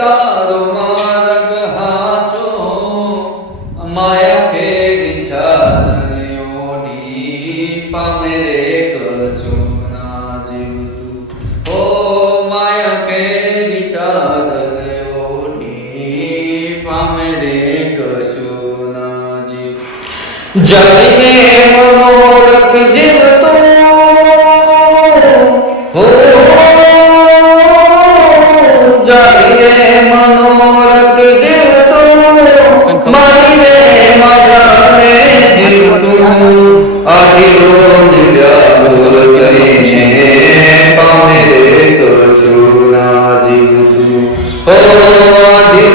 તારો માર્ગ હાચો માયા કેરી ચાલને ઓઢી પામે રે કશું ના જીવતું ઓ માયા કેરી ચાલને ઓઢી પામે રે કશું ના જીવ જઈને મનોરથ જીવતું હો જઈને મનોરથ જીવતું મારી રે મારાને જીવતું આધિરો નિવ્યાકુલ કરીને પામે રે કશું ના જીવતું ઓ આધિરો